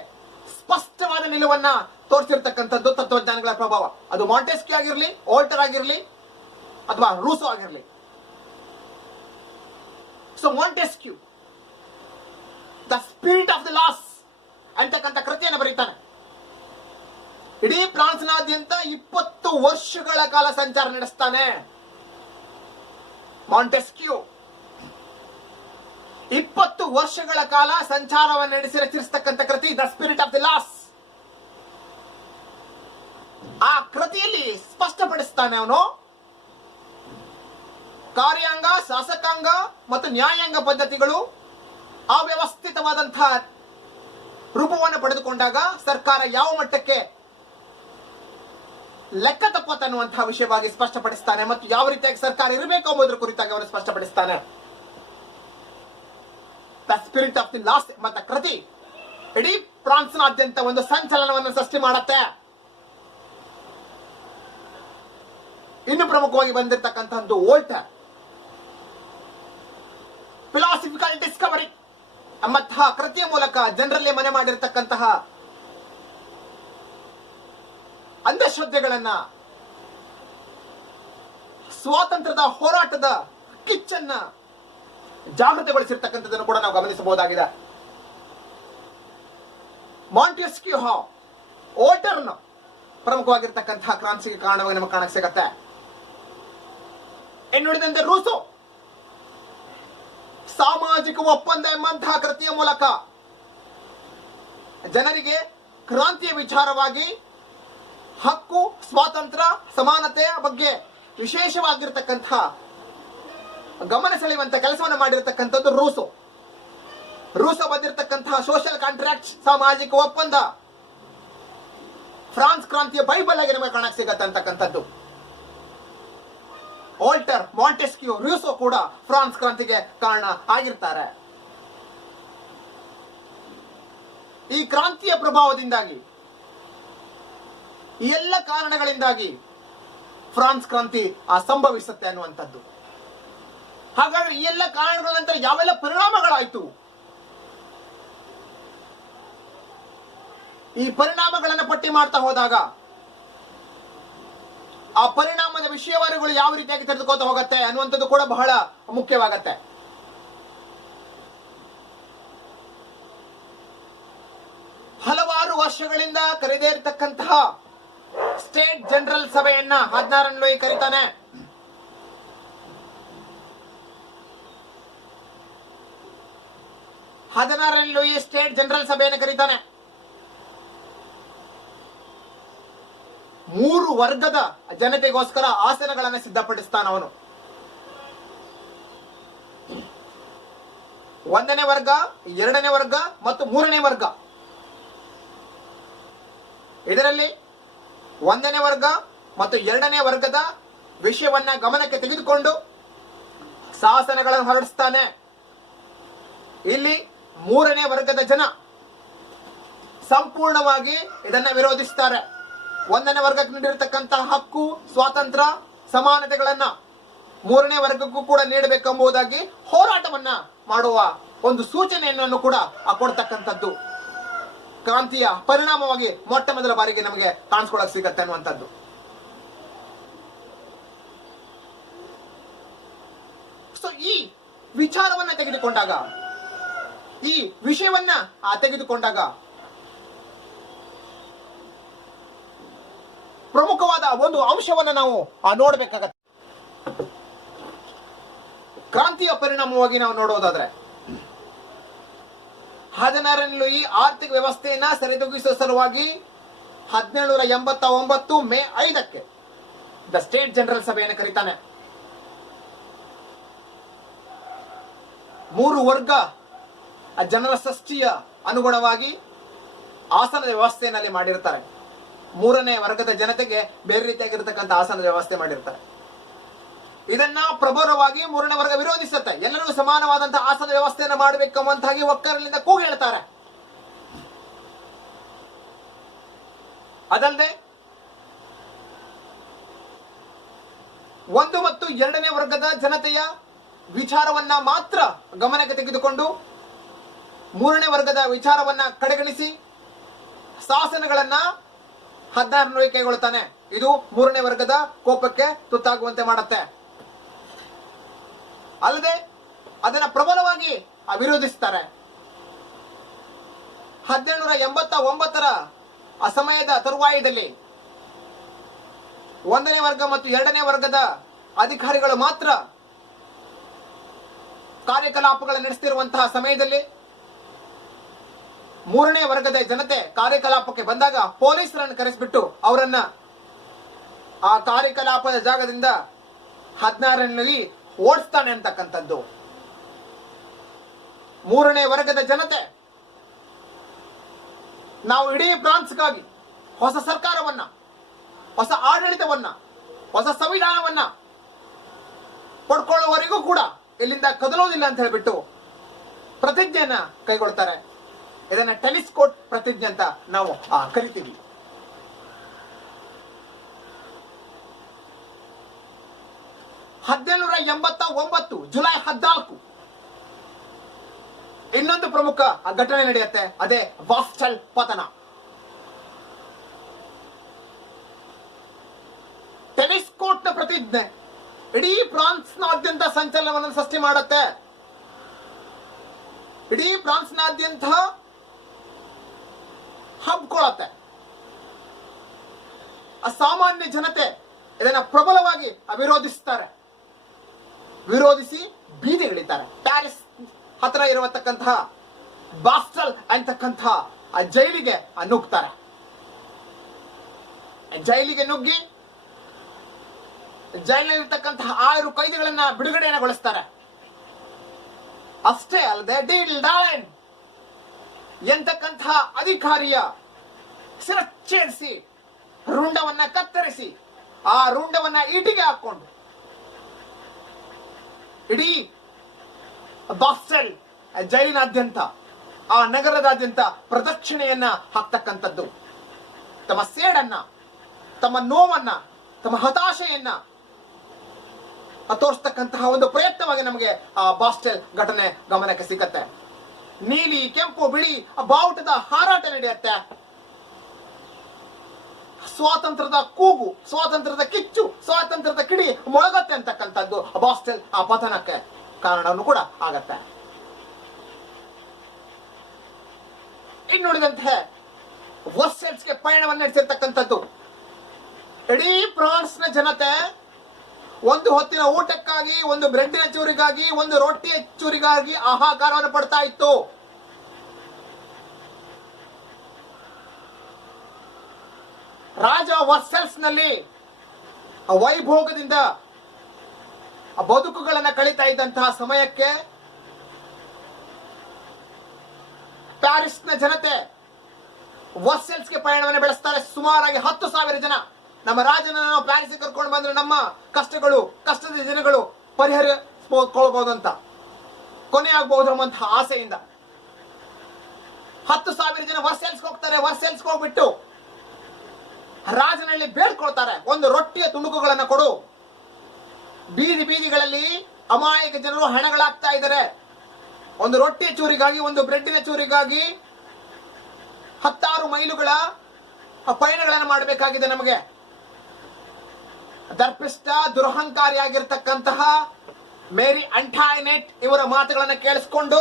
ಸ್ಪಷ್ಟವಾದ ನಿಲುವನ್ನ ತೋರಿಸಿರ್ತಕ್ಕಂಥದ್ದು ತತ್ವಜ್ಞಾನಿಗಳ ಪ್ರಭಾವ. ಅದು ಮಾಂಟೆಸ್ಕ್ಯೂ ಆಗಿರ್ಲಿ, ವೋಲ್ಟರ್ ಆಗಿರ್ಲಿ ಅಥವಾ ರೂಸೋ ಆಗಿರ್ಲಿ. So Montesquieu the spirit of the loss ಅಂತಕ್ಕಂಥ ಕೃತಿಯನ್ನು ಬರೀತಾನೆ. ಇಡೀ ಫ್ರಾನ್ಸ್ನಾದ್ಯಂತ 20 ವರ್ಷಗಳ ಕಾಲ ಸಂಚಾರ ನಡೆಸ್ತಾನೆ ಮಾಂಟೆಸ್ಕ್ಯೂ. 20 ವರ್ಷಗಳ ಕಾಲ ಸಂಚಾರವನ್ನು ನಡೆಸಿ ರಚಿಸಿರ್ತಕ್ಕಂಥ ಕೃತಿ the spirit of the loss. ಆ ಕೃತಿಯಲ್ಲಿ ಸ್ಪಷ್ಟಪಡಿಸ್ತಾನೆ ಅವನು ಕಾರ್ಯಾಂಗ, ಶಾಸಕಾಂಗ ಮತ್ತು ನ್ಯಾಯಾಂಗ ಪದ್ಧತಿಗಳು ಅವ್ಯವಸ್ಥಿತವಾದಂತಹ ರೂಪವನ್ನು ಪಡೆದುಕೊಂಡಾಗ ಸರ್ಕಾರ ಯಾವ ಮಟ್ಟಕ್ಕೆ ಲೆಕ್ಕ ತಪ್ಪತ್ತನ್ನುವಂತಹ ವಿಷಯವಾಗಿ ಸ್ಪಷ್ಟಪಡಿಸ್ತಾನೆ ಮತ್ತು ಯಾವ ರೀತಿಯಾಗಿ ಸರ್ಕಾರ ಇರಬೇಕು ಎಂಬುದರ ಕುರಿತಾಗಿ ಅವರು ಸ್ಪಷ್ಟಪಡಿಸ್ತಾನೆ. The spirit of the laws ಎಂಬ ಕೃತಿ ಇಡೀ ಫ್ರಾನ್ಸ್ನಾದ್ಯಂತ ಒಂದು ಸಂಚಲನವನ್ನು ಸೃಷ್ಟಿ ಮಾಡುತ್ತೆ. ಇನ್ನು ಪ್ರಮುಖವಾಗಿ ಬಂದಿರತಕ್ಕಂತಹದ್ದು ವೋಲ್ಟರ್ ಫಿಲಾಸಫಿಕಲ್ ಡಿಸ್ಕವರಿ ಎಂಬಂತಹ ಕೃತಿಯ ಮೂಲಕ ಜನರಲ್ಲಿ ಮನೆ ಮಾಡಿರತಕ್ಕಂತಹ ಅಂಧಶ್ರದ್ಧೆಗಳನ್ನ, ಸ್ವಾತಂತ್ರ್ಯದ ಹೋರಾಟದ ಕಿಚ್ಚನ್ನ ಜಾಗೃತಿಗೊಳಿಸಿರ್ತಕ್ಕಂಥದ್ದನ್ನು ಕೂಡ ನಾವು ಗಮನಿಸಬಹುದಾಗಿದೆ. ಮಾಂಟೆಸ್ಕ್ಯೂ ವೋಲ್ಟರ್ನ ಪ್ರಮುಖವಾಗಿರ್ತಕ್ಕಂತಹ ಕ್ರಾಂತಿಗೆ ಕಾರಣವಾಗಿ ನಮಗೆ ಕಾಣಕ್ಕೆ ಸಿಗತ್ತೆ. ಇನ್ನುಳಿದಂತೆ ರೂಸೋ ಸಾಮಾಜಿಕ ಒಪ್ಪಂದ ಎಂಬಂತಹ ಕೃತಿಯ ಮೂಲಕ ಜನರಿಗೆ ಕ್ರಾಂತಿಯ ವಿಚಾರವಾಗಿ ಹಕ್ಕು, ಸ್ವಾತಂತ್ರ್ಯ, ಸಮಾನತೆಯ ಬಗ್ಗೆ ವಿಶೇಷವಾಗಿರ್ತಕ್ಕಂತಹ ಗಮನ ಸೆಳೆಯುವಂತ ಕೆಲಸವನ್ನು ಮಾಡಿರ್ತಕ್ಕಂಥದ್ದು ರೂಸೋ. ರೂಸೋ ಬಂದಿರತಕ್ಕಂತಹ ಸೋಷಿಯಲ್ ಕಾಂಟ್ರಾಕ್ಟ್, ಸಾಮಾಜಿಕ ಒಪ್ಪಂದ ಫ್ರಾನ್ಸ್ ಕ್ರಾಂತಿಯ ಬೈಬಲ್ ಆಗಿ ನಮಗೆ ಕಾಣಕ್ಕೆ ಸಿಗತ್ತೆ ಅಂತಕ್ಕಂಥದ್ದು. ವೋಲ್ಟರ್, ಮಾಂಟೆಸ್ಕ್ಯೂ, ರೂಸೋ ಕೂಡ ಫ್ರಾನ್ಸ್ ಕ್ರಾಂತಿಗೆ ಕಾರಣ ಆಗಿರ್ತಾರೆ. ಈ ಕ್ರಾಂತಿಯ ಪ್ರಭಾವದಿಂದಾಗಿ, ಈ ಎಲ್ಲ ಕಾರಣಗಳಿಂದಾಗಿ ಫ್ರಾನ್ಸ್ ಕ್ರಾಂತಿ ಸಂಭವಿಸುತ್ತೆ ಅನ್ನುವಂಥದ್ದು. ಹಾಗಾದ್ರೆ ಈ ಎಲ್ಲ ಕಾರಣಗಳ ನಂತರ ಯಾವೆಲ್ಲ ಪರಿಣಾಮಗಳಾಯ್ತು? ಈ ಪರಿಣಾಮಗಳನ್ನು ಪಟ್ಟಿ ಮಾಡ್ತಾ ಹೋದಾಗ ಆ ಪರಿಣಾಮದ ವಿಷಯವಾರುಗಳು ಯಾವ ರೀತಿಯಾಗಿ ತೆಗೆದುಕೋತಾ ಹೋಗುತ್ತೆ ಅನ್ನುವಂಥದ್ದು ಕೂಡ ಬಹಳ ಮುಖ್ಯವಾಗತ್ತೆ. ಹಲವಾರು ವರ್ಷಗಳಿಂದ ಕರೆದೇ ಇರತಕ್ಕಂತಹ ಸ್ಟೇಟ್ ಜನರಲ್ ಸಭೆಯನ್ನ 16ನೇ ಲೂಯಿ ಕರೀತಾನೆ. ಲೂಯಿ ಸ್ಟೇಟ್ ಜನರಲ್ ಸಭೆಯನ್ನು ಕರೀತಾನೆ. 3 ವರ್ಗದ ಜನತೆಗೋಸ್ಕರ ಆಸನಗಳನ್ನು ಸಿದ್ಧಪಡಿಸ್ತಾನ ಅವನು. 1ನೇ ವರ್ಗ, 2ನೇ ವರ್ಗ ಮತ್ತು 3ನೇ ವರ್ಗ. ಇದರಲ್ಲಿ 1ನೇ ವರ್ಗ ಮತ್ತು 2ನೇ ವರ್ಗದ ವಿಷಯವನ್ನ ಗಮನಕ್ಕೆ ತೆಗೆದುಕೊಂಡು ಶಾಸನಗಳನ್ನು ಹೊರಡಿಸ್ತಾನೆ. ಇಲ್ಲಿ 3ನೇ ವರ್ಗದ ಜನ ಸಂಪೂರ್ಣವಾಗಿ ಇದನ್ನ ವಿರೋಧಿಸ್ತಾರೆ. 1ನೇ ವರ್ಗಕ್ಕೆ ನೀಡಿರತಕ್ಕಂತಹ ಹಕ್ಕು, ಸ್ವಾತಂತ್ರ್ಯ, ಸಮಾನತೆಗಳನ್ನ 3ನೇ ವರ್ಗಕ್ಕೂ ಕೂಡ ನೀಡಬೇಕೆಂಬುದಾಗಿ ಹೋರಾಟವನ್ನ ಮಾಡುವ ಒಂದು ಸೂಚನೆಯನ್ನು ಕೂಡ ಕೊಡ್ತಕ್ಕಂಥದ್ದು ಕ್ರಾಂತಿಯ ಪರಿಣಾಮವಾಗಿ ಮೊಟ್ಟ ಮೊದಲ ಬಾರಿಗೆ ನಮಗೆ ಕಾಣಿಸ್ಕೊಳ್ಳಕ್ ಸಿಗತ್ತೆ ಅನ್ನುವಂಥದ್ದು. ಸೊ ಈ ವಿಚಾರವನ್ನ ತೆಗೆದುಕೊಂಡಾಗ, ಈ ವಿಷಯವನ್ನ ತೆಗೆದುಕೊಂಡಾಗ ಪ್ರಮುಖವಾದ ಒಂದು ಅಂಶವನ್ನ ನಾವು ನೋಡಬೇಕಾಗತ್ತೆ. ಕ್ರಾಂತಿಯ ಪರಿಣಾಮವಾಗಿ ನಾವು ನೋಡುವುದಾದ್ರೆ 16ನೇ ಲೂಯಿ ಆರ್ಥಿಕ ವ್ಯವಸ್ಥೆಯನ್ನ ಸರಿದೂಗಿಸುವ ಸಲುವಾಗಿ 1789 ಮೇ 5ಕ್ಕೆ ದ ಸ್ಟೇಟ್ ಜನರಲ್ ಸಭೆಯನ್ನು ಕರೀತಾನೆ. 3 ವರ್ಗ ಜನರ ಷಷ್ಠಿಯ ಅನುಗುಣವಾಗಿ ಆಸನದ ವ್ಯವಸ್ಥೆಯಲ್ಲಿ ಮಾಡಿರ್ತಾರೆ. 3ನೇ ವರ್ಗದ ಜನತೆಗೆ ಬೇರೆ ರೀತಿಯಾಗಿರ್ತಕ್ಕಂಥ ಆಸನದ ವ್ಯವಸ್ಥೆ ಮಾಡಿರ್ತಾರೆ. ಇದನ್ನ ಪ್ರಬಲವಾಗಿ 3ನೇ ವರ್ಗ ವಿರೋಧಿಸುತ್ತೆ. ಎಲ್ಲರಿಗೂ ಸಮಾನವಾದಂತಹ ಆಸನ ವ್ಯವಸ್ಥೆಯನ್ನು ಮಾಡಬೇಕೆಂಬಂತಾಗಿ ಒಕ್ಕಲಿನಿಂದ ಕೂಗಿ ಹೇಳ್ತಾರೆ. ಅದಲ್ಲದೆ 1 ಮತ್ತು 2ನೇ ವರ್ಗದ ಜನತೆಯ ವಿಚಾರವನ್ನ ಮಾತ್ರ ಗಮನಕ್ಕೆ ತೆಗೆದುಕೊಂಡು 3ನೇ ವರ್ಗದ ವಿಚಾರವನ್ನ ಕಡೆಗಣಿಸಿ ಶಾಸನಗಳನ್ನ 16ನೇ ಕೈಗೊಳ್ಳುತ್ತಾನೆ. ಇದು 3ನೇ ವರ್ಗದ ಕೋಪಕ್ಕೆ ತುತ್ತಾಗುವಂತೆ ಮಾಡುತ್ತೆ. ಅಲ್ಲದೆ ಅದನ್ನ ಪ್ರಬಲವಾಗಿ ವಿರೋಧಿಸ್ತಾರೆ. 1789 ಸಮಯದ ತರುವಾಯದಲ್ಲಿ 1ನೇ ವರ್ಗ ಮತ್ತು 2ನೇ ವರ್ಗದ ಅಧಿಕಾರಿಗಳು ಮಾತ್ರ ಕಾರ್ಯಕಲಾಪಗಳನ್ನು ನಡೆಸುತ್ತಿರುವಂತಹ ಸಮಯದಲ್ಲಿ 3ನೇ ವರ್ಗದ ಜನತೆ ಕಾರ್ಯಕಲಾಪಕ್ಕೆ ಬಂದಾಗ ಪೊಲೀಸರನ್ನು ಕರೆಸಿಬಿಟ್ಟು ಅವರನ್ನ ಆ ಕಾರ್ಯಕಲಾಪದ ಜಾಗದಿಂದ 16ರಲ್ಲಿ ಓಡಿಸ್ತಾನೆ ಅಂತಕ್ಕಂಥದ್ದು. 3ನೇ ವರ್ಗದ ಜನತೆ ನಾವು ಇಡೀ ಫ್ರಾನ್ಸ್ಗಾಗಿ ಹೊಸ ಸರ್ಕಾರವನ್ನ, ಹೊಸ ಆಡಳಿತವನ್ನ, ಹೊಸ ಸಂವಿಧಾನವನ್ನ ಪಡ್ಕೊಳ್ಳುವವರೆಗೂ ಕೂಡ ಇಲ್ಲಿಂದ ಕದಲೋದಿಲ್ಲ ಅಂತ ಹೇಳ್ಬಿಟ್ಟು ಪ್ರತಿಜ್ಞೆಯನ್ನ ಕೈಗೊಳ್ತಾರೆ. ಇದನ್ನ ಟೆಲಿಸ್ಕೋಟ್ ಪ್ರತಿಜ್ಞೆ ಅಂತ ನಾವು ಕರಿತೀವಿ. ಜುಲೈ 14 ಇನ್ನೊಂದು ಪ್ರಮುಖ ಘಟನೆ ನಡೆಯುತ್ತೆ. ಅದೇ ಬಾಸ್ಟೆಲ್ ಪತನ. ಟೆಲಿಸ್ಕೋಟ್ ನ ಪ್ರತಿಜ್ಞೆ ಇಡೀ ಫ್ರಾನ್ಸ್ನಾದ್ಯಂತ ಸಂಚಲನವನ್ನು ಸೃಷ್ಟಿ ಮಾಡುತ್ತೆ. ಇಡೀ ಫ್ರಾನ್ಸ್ನಾದ್ಯಂತ ಹಬ್ಕೊಳ್ಳುತ್ತೆ. ಅಸಾಮಾನ್ಯ ಜನತೆ ಇದನ್ನ ಪ್ರಬಲವಾಗಿ ವಿರೋಧಿಸ್ತಾರೆ. ವಿರೋಧಿಸಿ ಬೀದಿಗಿಳಿತಾರೆ. ಪ್ಯಾರಿಸ್ ಹತ್ರ ಇರತಕ್ಕಂತಹ ಬಾಸ್ಟಲ್ ಅಂತಕ್ಕಂತಹ ಜೈಲಿಗೆ ನುಗ್ತಾರೆ. ಜೈಲಿಗೆ ನುಗ್ಗಿ ಜೈಲಿನಲ್ಲಿರ್ತಕ್ಕಂತಹ 6 ಕೈದಿಗಳನ್ನ ಬಿಡುಗಡೆಗೊಳಿಸ್ತಾರೆ. ಅಷ್ಟೇ ಅಲ್ಲದೆ ಡೀಲ್ ಡಾಲೆನ್ ಎಂತಕ್ಕಂತಹ ಅಧಿಕಾರಿಯ ಶಿರಚ್ಛೇದಿಸಿ ರುಂಡವನ್ನ ಕತ್ತರಿಸಿ ಆ ರುಂಡವನ್ನ ಈಟಿಗೆ ಹಾಕೊಂಡು ಇಡೀ ಬಾಸ್ಟೆಲ್ ಜೈಲಿನಾದ್ಯಂತ, ಆ ನಗರದಾದ್ಯಂತ ಪ್ರದಕ್ಷಿಣೆಯನ್ನ ಹಾಕ್ತಕ್ಕಂಥದ್ದು. ತಮ್ಮ ಸೇಡನ್ನ, ತಮ್ಮ ನೋವನ್ನ, ತಮ್ಮ ಹತಾಶೆಯನ್ನ ತೋರಿಸ್ತಕ್ಕಂತಹ ಒಂದು ಪ್ರಯತ್ನವಾಗಿ ನಮಗೆ ಆ ಬಾಸ್ಟೆಲ್ ಘಟನೆ ಗಮನಕ್ಕೆ ಸಿಗತ್ತೆ. ನೀಲಿ, ಕೆಂಪು, ಬಿಳಿ ಬಾವುಟದ ಹಾರಾಟ ನಡೆಯುತ್ತೆ. ಸ್ವಾತಂತ್ರ್ಯದ ಕೂಗು, ಸ್ವಾತಂತ್ರ್ಯದ ಕಿಚ್ಚು, ಸ್ವಾತಂತ್ರ್ಯದ ಕಿಡಿ ಮೊಳಗತ್ತೆ ಅಂತಕ್ಕಂಥದ್ದು ಬಾಸ್ಟೆಲ್ ಆ ಪತನಕ್ಕೆ ಕಾರಣವನ್ನು ಕೂಡ ಆಗತ್ತೆ. ಇನ್ನುಳಿದಂತೆ ವರ್ಸೆಲ್ಸ್ಗೆ ಪಯಣವನ್ನು ನಡೆಸಿರ್ತಕ್ಕಂಥದ್ದು. ಇಡೀ ಫ್ರಾನ್ಸ್ನ ಜನತೆ ಒಂದು ಹೊತ್ತಿನ ಊಟಕ್ಕಾಗಿ, ಒಂದು ಬ್ರೆಡ್ಡಿನ ಚೂರಿಗಾಗಿ, ಒಂದು ರೊಟ್ಟಿಯ ಚೂರಿಗಾಗಿ ಹಾಹಾಕಾರವನ್ನು ಪಡ್ತಾ ಇತ್ತು. ರಾಜ ವರ್ಸೆಲ್ಸ್ ನಲ್ಲಿ ವೈಭೋಗದಿಂದ ಬದುಕುಗಳನ್ನು ಕಳೀತಾ ಇದ್ದಂತಹ ಸಮಯಕ್ಕೆ ಪ್ಯಾರಿಸ್ನ ಜನತೆ ವರ್ಸೆಲ್ಸ್ಗೆ ಪಯಣವನ್ನು ಬೆಳೆಸ್ತಾರೆ. ಸುಮಾರಾಗಿ 10,000 ಜನ. ನಮ್ಮ ರಾಜನ ನಾವು ಪ್ಯಾರಿಸ್ಗೆ ಕರ್ಕೊಂಡು ಬಂದ್ರೆ ನಮ್ಮ ಕಷ್ಟದ ದಿನಗಳು ಪರಿಹರಿಸಿಕೊಳ್ಳಬಹುದು ಅಂತ, ಕೊನೆ ಆಗ್ಬಹುದು ಅನ್ನುವಂತಹ ಆಸೆಯಿಂದ 10,000 ಜನ ವರ್ಸೆಲ್ಸ್ಗೆ ಹೋಗ್ತಾರೆ. ವರ್ಸೆಲ್ಸ್ಗೆ ಹೋಗ್ಬಿಟ್ಟು ರಾಜನಲ್ಲಿ ಬೇಡ್ಕೊಳ್ತಾರೆ, ಒಂದು ರೊಟ್ಟಿಯ ತುಣುಕುಗಳನ್ನ ಕೊಡು. ಬೀದಿಗಳಲ್ಲಿ ಅಮಾಯಕ ಜನರು ಹಣಗಳಾಗ್ತಾ ಇದ್ದಾರೆ. ಒಂದು ರೊಟ್ಟಿಯ ಚೂರಿಗಾಗಿ, ಒಂದು ಬ್ರೆಡ್ಡಿನ ಚೂರಿಗಾಗಿ 10 ಮೈಲುಗಳ ಪಯಣಗಳನ್ನು ಮಾಡಬೇಕಾಗಿದೆ ನಮಗೆ. ದರ್ಪಿಷ್ಟ ದುರಹಂಕಾರಿಯಾಗಿರ್ತಕ್ಕಂತಹ ಮೇರಿ ಅಂಟಾಯ್ನೆಟ್ ಇವರ ಮಾತುಗಳನ್ನು ಕೇಳಿಸ್ಕೊಂಡು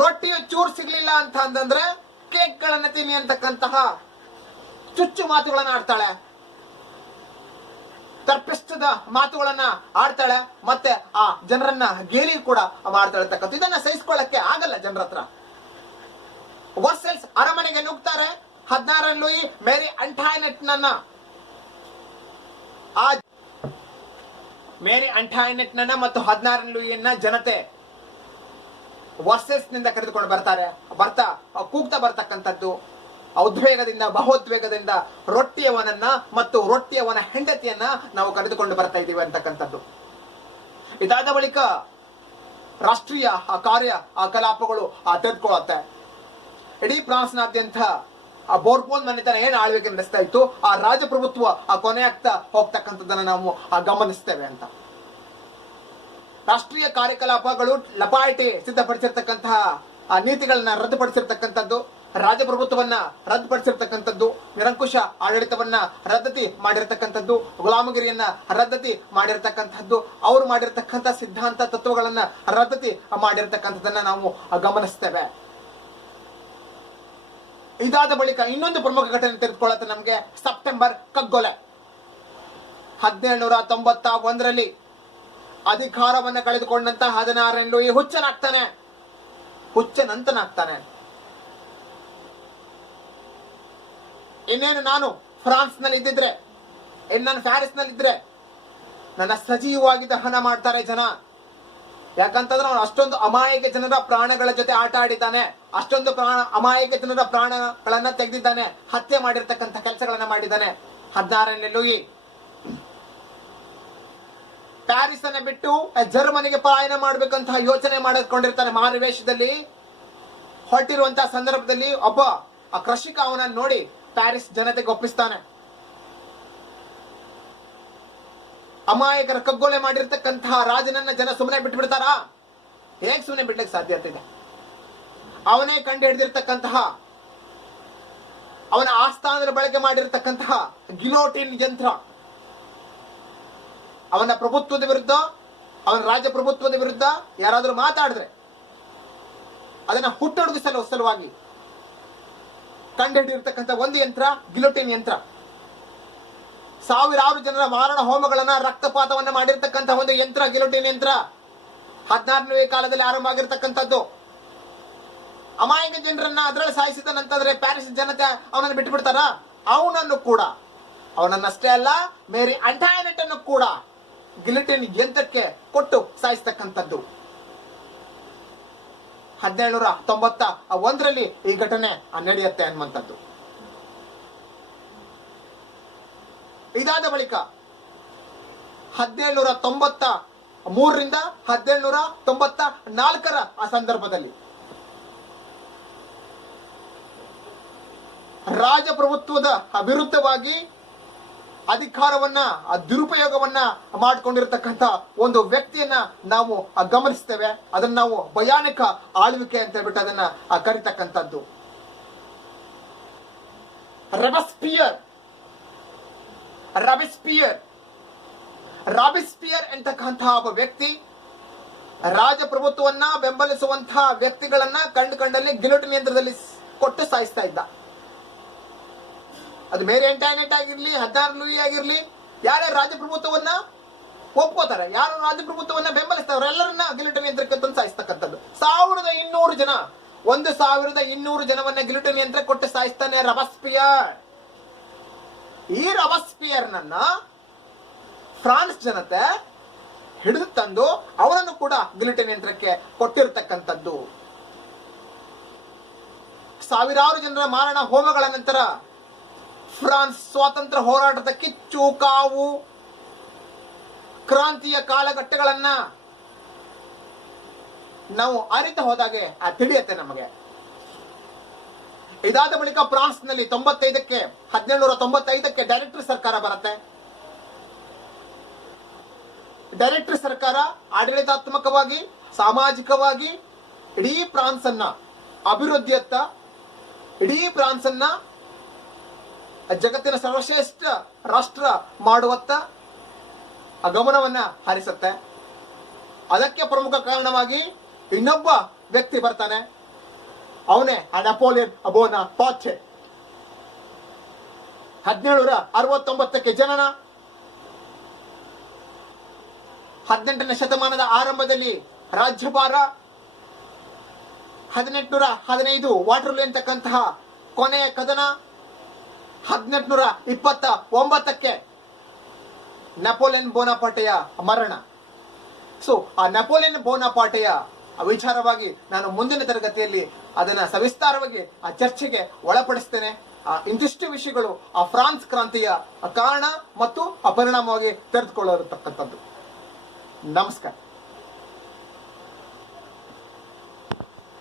ರೊಟ್ಟಿಯ ಚೂರು ಸಿಗ್ಲಿಲ್ಲ ಅಂತಂದ್ರೆ ಕೇಕ್ ಗಳನ್ನ ತಿನ್ನಿ ಅಂತಕ್ಕಂತಹ ಚುಚ್ಚು ಮಾತುಗಳನ್ನ ಆಡ್ತಾಳೆ, ತರ್ಪಿಸ್ತದ ಮಾತುಗಳನ್ನ ಆಡ್ತಾಳೆ, ಮತ್ತೆ ಆ ಜನರನ್ನ ಗೇಲಿ ಕೂಡ ಮಾಡ್ತಾಳೆ. ಇದನ್ನ ಸಹಿಸಿಕೊಳ್ಳಕ್ಕೆ ಆಗಲ್ಲ ಜನರ ಹತ್ರ. ವರ್ಸೆಲ್ಸ್ ಅರಮನೆಗೆ ನುಗ್ತಾರೆ. 16 ಲೂಯಿ ಮೇರಿ ಅಂಟಾಯ್ನೆಟ್ ನನ್ನ ಮತ್ತು 16 ಲೂಯಿಯನ್ನ ಜನತೆ ವರ್ಸೆಲ್ಸ್ ನಿಂದ ಕರೆದುಕೊಂಡು ಬರ್ತಾ ಕೂಗ್ತಾ ಬರ್ತಕ್ಕಂಥದ್ದು, ಉದ್ವೇಗದಿಂದ ಬಹುದ್ವೇಗದಿಂದ ರೊಟ್ಟಿಯವನನ್ನ ಮತ್ತು ರೊಟ್ಟಿಯವನ ಹೆಂಡತಿಯನ್ನ ನಾವು ಕರೆದುಕೊಂಡು ಬರ್ತಾ ಇದ್ದೀವಿ ಅಂತಕ್ಕಂಥದ್ದು. ಇದಾದ ಬಳಿಕ ರಾಷ್ಟ್ರೀಯ ಕಲಾಪಗಳು ತೆಗೆದುಕೊಳ್ಳುತ್ತೆ. ಇಡೀ ಫ್ರಾನ್ಸ್ನಾದ್ಯಂತ ಬೋರ್ಬೋನ್ ಮನೆತನ ಏನ್ ಆಳ್ವಿಕೆ ನಡೆಸ್ತಾ ಇತ್ತು, ಆ ರಾಜಪ್ರಭುತ್ವ ಕೊನೆ ಆಗ್ತಾ ಹೋಗ್ತಕ್ಕಂಥದ್ದನ್ನ ನಾವು ಗಮನಿಸ್ತೇವೆ ಅಂತ. ರಾಷ್ಟ್ರೀಯ ಕಾರ್ಯಕಲಾಪಗಳು ಲಪಾಯಿಟಿ ಸಿದ್ಧಪಡಿಸಿರ್ತಕ್ಕಂತಹ ನೀತಿಗಳನ್ನ ರದ್ದುಪಡಿಸಿರ್ತಕ್ಕಂಥದ್ದು, ರಾಜಪ್ರಭುತ್ವವನ್ನ ರದ್ದುಪಡಿಸಿರ್ತಕ್ಕಂಥದ್ದು, ನಿರಂಕುಶ ಆಡಳಿತವನ್ನ ರದ್ದತಿ ಮಾಡಿರ್ತಕ್ಕಂಥದ್ದು, ಗುಲಾಮಗಿರಿಯನ್ನ ರದ್ದತಿ ಮಾಡಿರ್ತಕ್ಕಂಥದ್ದು, ಅವರು ಮಾಡಿರ್ತಕ್ಕಂಥ ಸಿದ್ಧಾಂತ ತತ್ವಗಳನ್ನ ರದ್ದತಿ ಮಾಡಿರ್ತಕ್ಕಂಥದ್ದನ್ನ ನಾವು ಗಮನಿಸ್ತೇವೆ. ಇದಾದ ಬಳಿಕ ಇನ್ನೊಂದು ಪ್ರಮುಖ ಘಟನೆ ತೆಗೆದುಕೊಳ್ಳುತ್ತೆ ನಮಗೆ. ಸೆಪ್ಟೆಂಬರ್ ಕಗ್ಗೊಲೆ. 1791 ಅಧಿಕಾರವನ್ನ ಕಳೆದುಕೊಂಡಂತ 16 ಲೂಯಿ ಹುಚ್ಚನಂತನಾಗ್ತಾನೆ. ಇನ್ನೇನು ನಾನು ಫ್ರಾನ್ಸ್ ನಲ್ಲಿ ಇದ್ದಿದ್ರೆ, ನಾನು ಪ್ಯಾರಿಸ್ ನಲ್ಲಿ ಇದ್ರೆ ನನ್ನ ಸಜೀವವಾಗಿ ದಹನ ಮಾಡ್ತಾರೆ ಜನ. ಯಾಕಂತಂದ್ರೆ ಅವನು ಅಷ್ಟೊಂದು ಅಮಾಯಕ ಜನರ ಪ್ರಾಣಗಳ ಜೊತೆ ಆಟ ಆಡಿದ್ದಾನೆ, ಅಷ್ಟೊಂದು ಅಮಾಯಕ ಜನರ ಪ್ರಾಣಗಳನ್ನ ತೆಗೆದಿದ್ದಾನೆ, ಹತ್ಯೆ ಮಾಡಿರ್ತಕ್ಕಂಥ ಕೆಲಸಗಳನ್ನ ಮಾಡಿದ್ದಾನೆ. 16 ಲೂಯಿ ಪ್ಯಾರಿಸ್ ಅನ್ನ ಬಿಟ್ಟು ಜರ್ಮನಿಗೆ ಪಲಾಯನ ಮಾಡ್ಬೇಕಂತ ಯೋಚನೆ ಮಾಡಿಕೊಂಡಿರ್ತಾನೆ. ಮಾರುವೇಷದಲ್ಲಿ ಹೊರಟಿರುವಂತಹ ಸಂದರ್ಭದಲ್ಲಿ ಒಬ್ಬ ಕೃಷಿಕ ಅವನನ್ನು ನೋಡಿ ಪ್ಯಾರಿಸ್ ಜನತೆಗೆ ಒಪ್ಪಿಸ್ತಾನೆ. ಅಮಾಯಕರ ಕಗ್ಗೊಲೆ ಮಾಡಿರ್ತಕ್ಕಂತಹ ರಾಜನನ್ನ ಜನ ಸುಮ್ಮನೆ ಬಿಟ್ಟು ಬಿಡ್ತಾರಾ? ಹೇಗೆ ಸುಮ್ಮನೆ ಬಿಡ್ಲಿಕ್ಕೆ ಸಾಧ್ಯತೆ ಇದೆ? ಅವನೇ ಕಂಡು ಹಿಡಿದಿರ್ತಕ್ಕಂತಹ, ಅವನ ಆಸ್ಥಾನದಲ್ಲಿ ಬಳಕೆ ಮಾಡಿರ್ತಕ್ಕಂತಹ ಗಿಲೋಟಿನ್ ಯಂತ್ರ, ಅವನ ಪ್ರಭುತ್ವದ ವಿರುದ್ಧ, ಅವನ ರಾಜಪ್ರಭುತ್ವದ ವಿರುದ್ಧ ಯಾರಾದ್ರೂ ಮಾತಾಡಿದ್ರೆ ಅದನ್ನ ಹುಟ್ಟೊಡಗಿಸಲು ಸಲುವಾಗಿ ಕಂಡುಹಿಡಿದಿರ್ತಕ್ಕಂಥ ಒಂದು ಯಂತ್ರ ಗಿಲೋಟಿನ್ ಯಂತ್ರ. ಸಾವಿರಾರು ಜನರ ಮಾರಣ ಹೋಮಗಳನ್ನ, ರಕ್ತಪಾತವನ್ನ ಮಾಡಿರ್ತಕ್ಕಂಥ ಒಂದು ಯಂತ್ರ ಗಿಲೋಟಿನ್ ಯಂತ್ರ 16ನೇ ಕಾಲದಲ್ಲಿ ಆರಂಭ ಆಗಿರ್ತಕ್ಕಂಥದ್ದು. ಅಮಾಯಕ ಜನರನ್ನ ಅದರಲ್ಲಿ ಸಾಯಿಸಿದನಂತಂದ್ರೆ ಪ್ಯಾರಿಸ್ ಜನತೆ ಅವನನ್ನು ಬಿಟ್ಟು ಬಿಡ್ತಾರ? ಅವನನ್ನಷ್ಟೇ ಅಲ್ಲ, ಮೇರಿ ಅಂಟಾಯ್ನೆಟ್ ಅನ್ನು ಕೂಡ ಗಿಲೋಟಿನ್ ಯಂತ್ರಕ್ಕೆ ಕೊಟ್ಟು ಸಾಯಿಸ್ತಕ್ಕಂಥದ್ದು. 1791 ಈ ಘಟನೆ ನಡೆಯುತ್ತೆ ಅನ್ನುವಂಥದ್ದು. ಇದಾದ ಬಳಿಕ 1793 1794 ಆ ಸಂದರ್ಭದಲ್ಲಿ ರಾಜಪ್ರಭುತ್ವದ ವಿರುದ್ಧವಾಗಿ ಅಧಿಕಾರವನ್ನ ದುರುಪಯೋಗವನ್ನ ಮಾಡಿಕೊಂಡಿರತಕ್ಕಂಥ ಒಂದು ವ್ಯಕ್ತಿಯನ್ನ ನಾವು ಗಮನಿಸ್ತೇವೆ. ಅದನ್ನ ನಾವು ಭಯಾನಕ ಆಳ್ವಿಕೆ ಅಂತ ಹೇಳ್ಬಿಟ್ಟು ಅದನ್ನ ಕರಿತಕ್ಕಂಥದ್ದು. ರಾಬಿಸ್ಪಿಯರ್ ಎಂತಕ್ಕಂತಹ ಒಬ್ಬ ವ್ಯಕ್ತಿ ರಾಜಪ್ರಭುತ್ವವನ್ನ ಬೆಂಬಲಿಸುವಂತಹ ವ್ಯಕ್ತಿಗಳನ್ನ ಕಂಡಲ್ಲಿ ಗಿಲೋಟಿನ್ ಯಂತ್ರದಲ್ಲಿ ಕೊಟ್ಟು ಸಾಯಿಸ್ತಾ ಇದ್ದ. ಅದು ಮೇರಿ ಅಂಟಾಯ್ನೆಟ್ ಆಗಿರ್ಲಿ, 16 ಲೂಯಿ ಆಗಿರ್ಲಿ, ಯಾರ್ಯಾರು ರಾಜಪ್ರಭುತ್ವವನ್ನ ಒಪ್ಕೋತಾರೆ, ಯಾರು ರಾಜಪ್ರಭುತ್ವವನ್ನ ಬೆಂಬಲಿಸ್ತಾರೆ ಅವರೆಲ್ಲರನ್ನ ಗಿಲೋಟಿನ್ ಯಂತ್ರಕ್ಕೆ ತಂದು ಸಾಯಿಸ್ತಕ್ಕಂಥದ್ದು. 1200 ಜನ, 1200 ಜನವನ್ನ ಗಿಲೋಟಿನ್ ಯಂತ್ರ ಕೊಟ್ಟು ಸಾಯಿಸ್ತಾನೆ ರಾಬಿಸ್ಪಿಯರ್. ಈ ರಾಬಿಸ್ಪಿಯರ್ ನನ್ನ ಫ್ರಾನ್ಸ್ ಜನತೆ ಹಿಡಿದು ತಂದು ಅವನನ್ನು ಕೂಡ ಗಿಲೋಟಿನ್ ಯಂತ್ರಕ್ಕೆ ಕೊಟ್ಟಿರ್ತಕ್ಕಂಥದ್ದು. ಸಾವಿರಾರು ಜನರ ಮಾರಣ ಹೋಮಗಳ ನಂತರ ಫ್ರಾನ್ಸ್ ಸ್ವಾತಂತ್ರ್ಯ ಹೋರಾಟದ ಕಿಚ್ಚು ಕಾವು ಕ್ರಾಂತಿಯ ಕಾಲಘಟ್ಟಗಳನ್ನ ನಾವು ಅರಿತು ಹೋದಾಗೆ ತಿಳಿಯುತ್ತೆ ನಮಗೆ. ಇದಾದ ಬಳಿಕ ಫ್ರಾನ್ಸ್ ನಲ್ಲಿ 1795ಕ್ಕೆ ಡೈರೆಕ್ಟರಿ ಸರ್ಕಾರ ಬರುತ್ತೆ. ಡೈರೆಕ್ಟರಿ ಸರ್ಕಾರ ಆಡಳಿತಾತ್ಮಕವಾಗಿ ಸಾಮಾಜಿಕವಾಗಿ ಇಡೀ ಫ್ರಾನ್ಸ್ ಅನ್ನ ಅಭಿವೃದ್ಧಿಯತ್ತ, ಇಡೀ ಫ್ರಾನ್ಸ್ ಅನ್ನ ಜಗತ್ತಿನ ಸರ್ವಶ್ರೇಷ್ಠ ರಾಷ್ಟ್ರ ಮಾಡುವತ್ತ ಗಮನವನ್ನ ಹರಿಸುತ್ತೆ. ಅದಕ್ಕೆ ಪ್ರಮುಖ ಕಾರಣವಾಗಿ ಇನ್ನೊಬ್ಬ ವ್ಯಕ್ತಿ ಬರ್ತಾನೆ, ಅವನೇ ನೆಪೋಲಿಯನ್ ಬೋನಾಪಾರ್ಟೆ. 1769ಕ್ಕೆ ಜನನ. 18ನೇ ಶತಮಾನದ ಆರಂಭದಲ್ಲಿ ರಾಜ್ಯಭಾರ. 1815 ವಾಟರ್ಲೂ ಎಂತಕ್ಕಂತಹ ಕೊನೆಯ ಕದನ. 1829ಕ್ಕೆ ನೆಪೋಲಿಯನ್ ಬೋನಾಪಾರ್ಟೆಯ ಮರಣ. ಸೊ ಆ ನೆಪೋಲಿಯನ್ ಬೋನಾಪಾರ್ಟೆಯ ವಿಚಾರವಾಗಿ ನಾನು ಮುಂದಿನ ತರಗತಿಯಲ್ಲಿ ಅದನ್ನ ಸವಿಸ್ತಾರವಾಗಿ ಆ ಚರ್ಚೆಗೆ ಒಳಪಡಿಸ್ತೇನೆ. ಇಂತಿಷ್ಟು ವಿಷಯಗಳು ಆ ಫ್ರಾನ್ಸ್ ಕ್ರಾಂತಿಯ ಕಾರಣ ಮತ್ತು ಪರಿಣಾಮವಾಗಿ ತೆರೆದುಕೊಳ್ಳಿರತಕ್ಕಂಥದ್ದು. ನಮಸ್ಕಾರ.